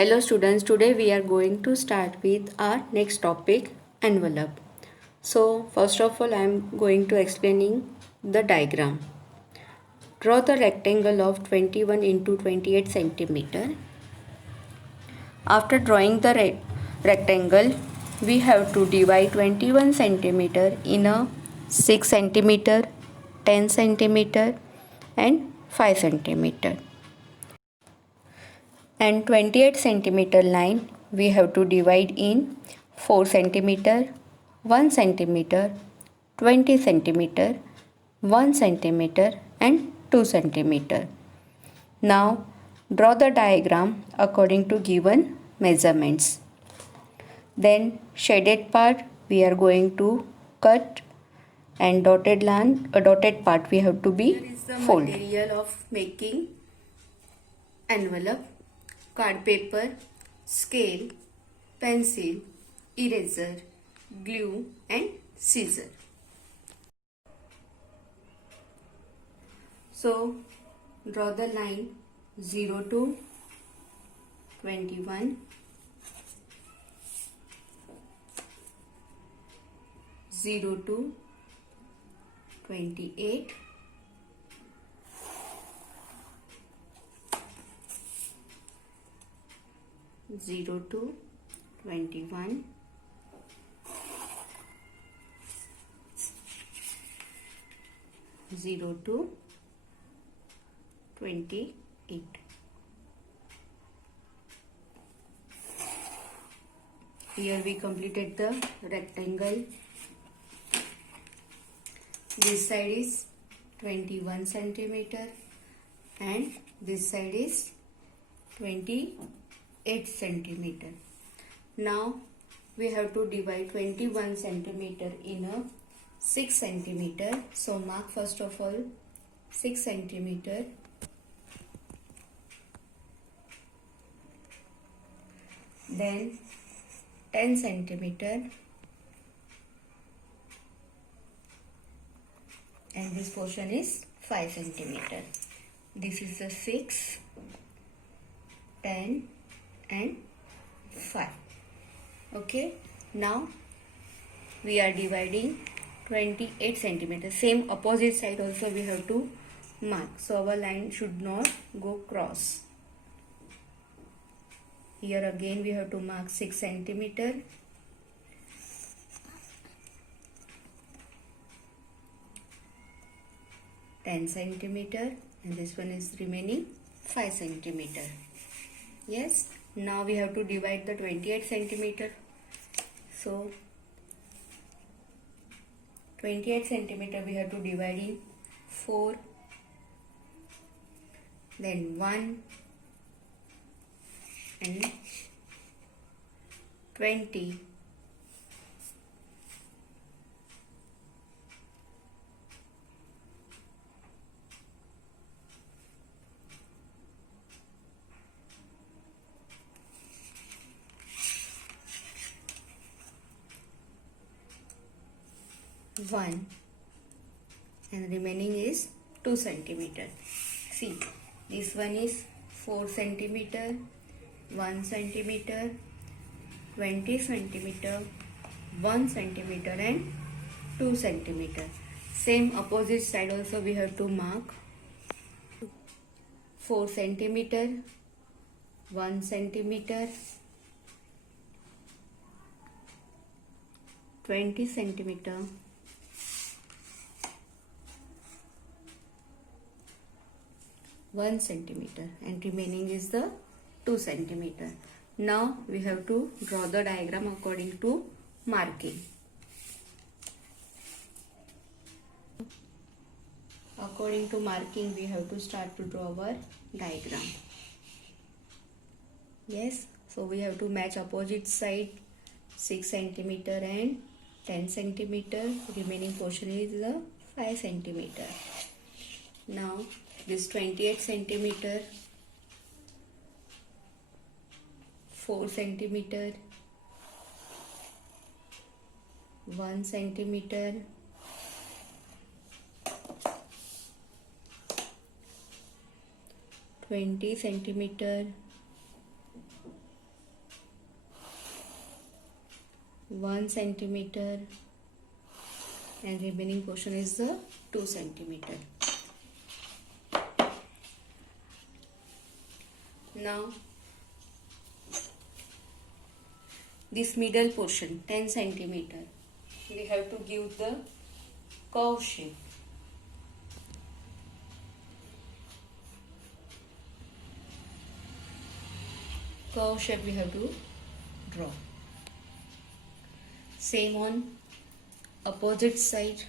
Hello students, today we are going to start with our next topic, envelope. So first of all I am going to explaining the diagram. Draw the rectangle of 21 into 28 centimeter. After drawing the rectangle, we have to divide 21 centimeter in a 6 centimeter, 10 centimeter and 5 centimeter. And 28 centimeter line we have to divide in 4 centimeter, 1 centimeter, 20 centimeter, 1 centimeter and 2 centimeter. Now draw the diagram according to given measurements. Then shaded part we are going to cut and dotted part we have to be fold. Here is the material of making envelope: card paper, scale, pencil, eraser, glue and scissor. So draw the line 0 to 21, 0 to 28, 0 to 21, 0 to 28. Here we completed the rectangle. This side is 21 centimeter and this side is 28 centimeter. Now we have to divide 21 centimeter in a 6 centimeter. So mark first of all 6 centimeter. Then 10 centimeter. And this portion is 5 centimeter. This is the 6, 10 and 5. Okay, now we are dividing 28 centimeter. Same opposite side also we have to mark. So our line should not go cross. Here again we have to mark 6 centimeter. Centimeter and this one is remaining 5 centimeter. Yes, now we have to divide the 28 centimeter. So 28 centimeter we have to divide in 4, then 1 and 20. One and remaining is 2 centimeter. See, this one is 4 centimeter, 1 centimeter, 20 centimeter, 1 centimeter and 2 centimeter. Same opposite side also we have to mark 4 centimeter, 1 centimeter, 20 centimeter, 1 centimeter and remaining is the 2 centimeter. Now we have to draw the diagram according to marking. According to marking we have to start to draw our diagram. Yes, so we have to match opposite side 6 centimeter and 10 centimeter. Remaining portion is the 5 centimeter. Now this 28 centimeter, 4 centimeter, 1 centimeter, 20 centimeter, 1 centimeter, and remaining portion is the 2 centimeter. Now this middle portion 10 centimeter, we have to give the curve shape. Curve shape we have to draw. Same on opposite side.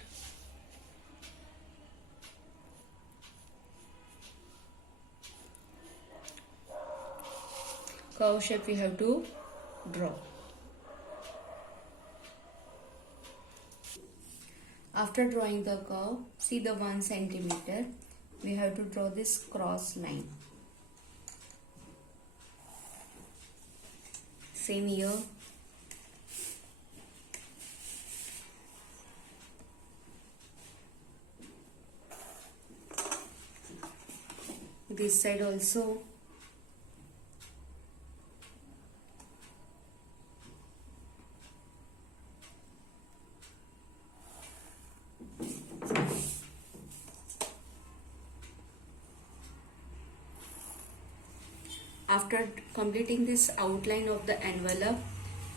Curve shape we have to draw. After drawing the curve, see the 1 centimeter, we have to draw this cross line. Same here. This side also. After completing this outline of the envelope,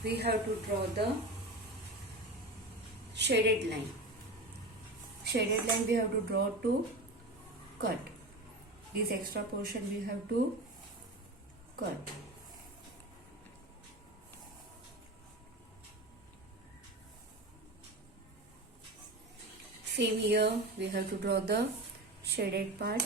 we have to draw the shaded line. Shaded line we have to draw to cut. This extra portion we have to cut. Same here, we have to draw the shaded part.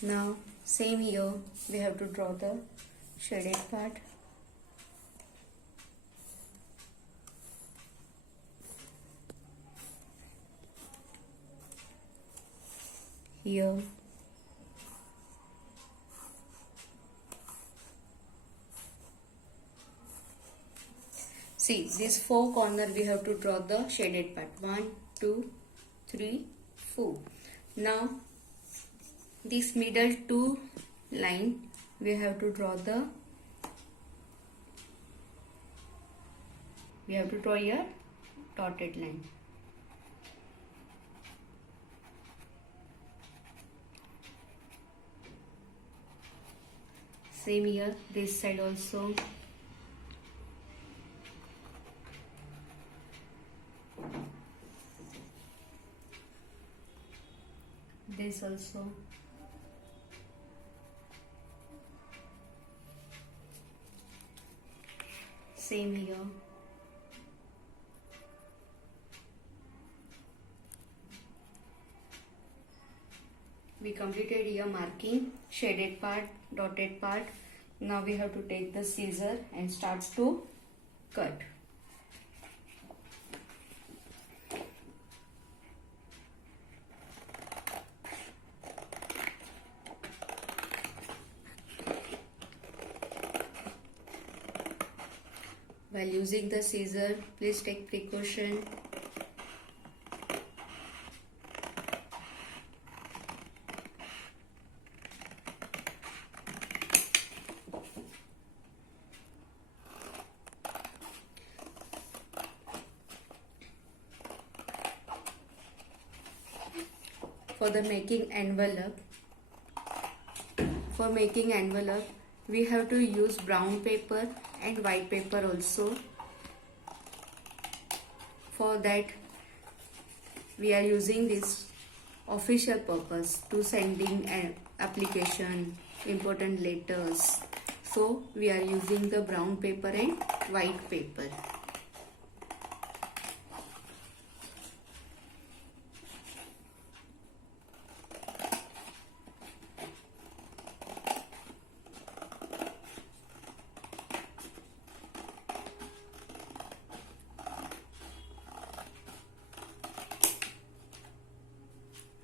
Now same here, we have to draw the shaded part. Here. See, these 4 corners we have to draw the shaded part. 1, 2, 3, 4. Now this middle 2 line we have to draw the, we have to draw here dotted line. Same here, this side also. This also. Same here. We completed here marking, shaded part, dotted part. Now we have to take the scissor and start to cut. While using the scissor, please take precaution. For making envelope, we have to use brown paper and white paper also. For that, we are using this official purpose to sending an application, important letters. So we are using the brown paper and white paper.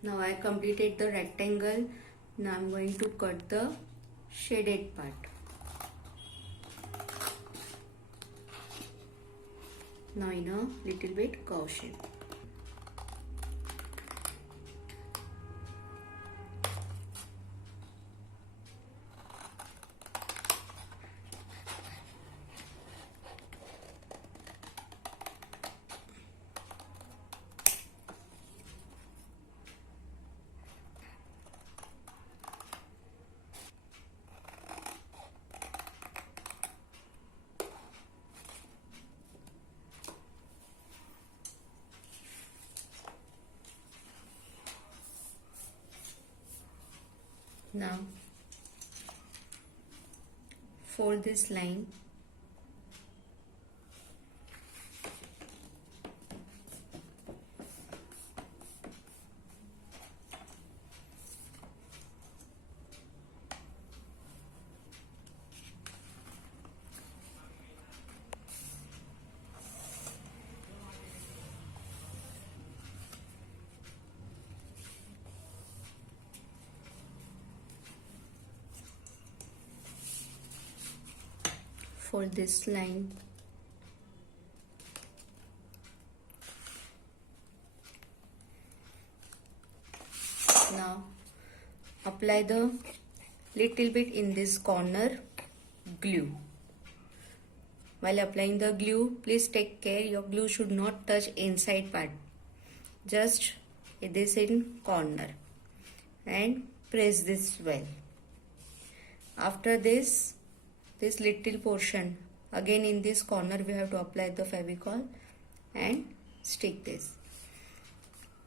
Now I completed the rectangle. Now I'm going to cut the shaded part. Now in a little bit curve shape. Now fold this line fold this line now apply the little bit in this corner glue. While applying the glue, please take care your glue should not touch inside part, just this in corner, and press this well. After this little portion, again in this corner we have to apply the Fevicol and stick this.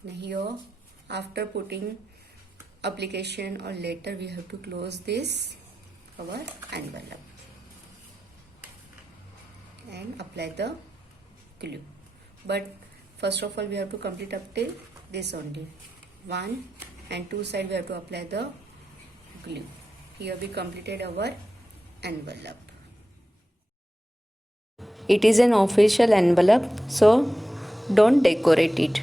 Now here, after putting application or later, we have to close this our envelope and apply the glue. But first of all, we have to complete up till this only. 1 and 2 side we have to apply the glue. Here we completed our envelope. It is an official envelope, so don't decorate it.